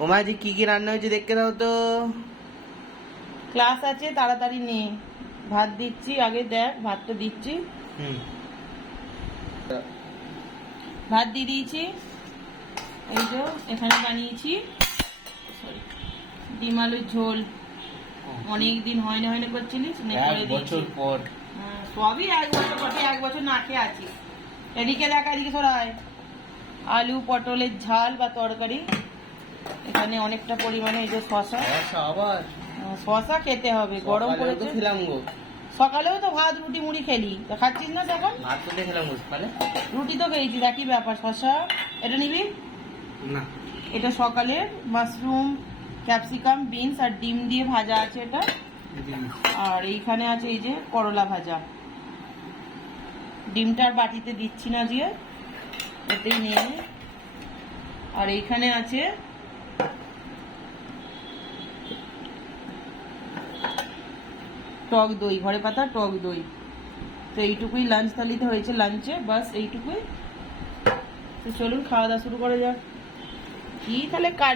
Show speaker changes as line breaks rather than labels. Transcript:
ওমা যে কি কি রান্না হয়েছে দেখতে দাও তো।
ক্লাস আছে তাড়াতাড়ি নে। ভাত দিচ্ছি আগে দেখ ভাতটা দিচ্ছি।
হুম।
ভাত দিয়ে দিয়েছি। এই যে এখানে বানিয়েছি। ডিম আলুর ঝোল। অনেক দিন হয় না হয় না করছিলিস
বছর পর।
হ্যাঁ, সবই এক বছর এক বছর না খেয়ে আছি এদিকে দেখ এদিকে সরাই আলু পটলের ঝাল বা তরকারি। এখানে অনেকটা পরিমাণে এই যে শশা
আবার?
শশা খেতে হবে গরম পড়েছে।
খেলাম গো।
সকালেও তো ভাত রুটি মুড়ি খেলি। তা খাচ্ছিস না তো এখন
ভাত তো দেখলাম গো সকালে।
রুটি তো খেয়েছি একই ব্যাপার শশা এটা নিবি?
না।
এটা সকালের মাশরুম ক্যাপসিকাম বিনস আর ডিম দিয়ে ভাজা আছে এটা। আর এইখানে আছে এই যে করলা ভাজা। ডিমটার বাটিতে দিচ্ছি না দিয়ে। এতেই নিয়ে আর এইখানে আছে টক দই, ঘরে পাতা, টক দই। তো এইটুকুই লাঞ্চ থালিতে হয়েছে লাঞ্চে বাস এইটুকুই। তো চলুন খাওয়া দাওয়া শুরু করা যাক। কি তাহলে কাট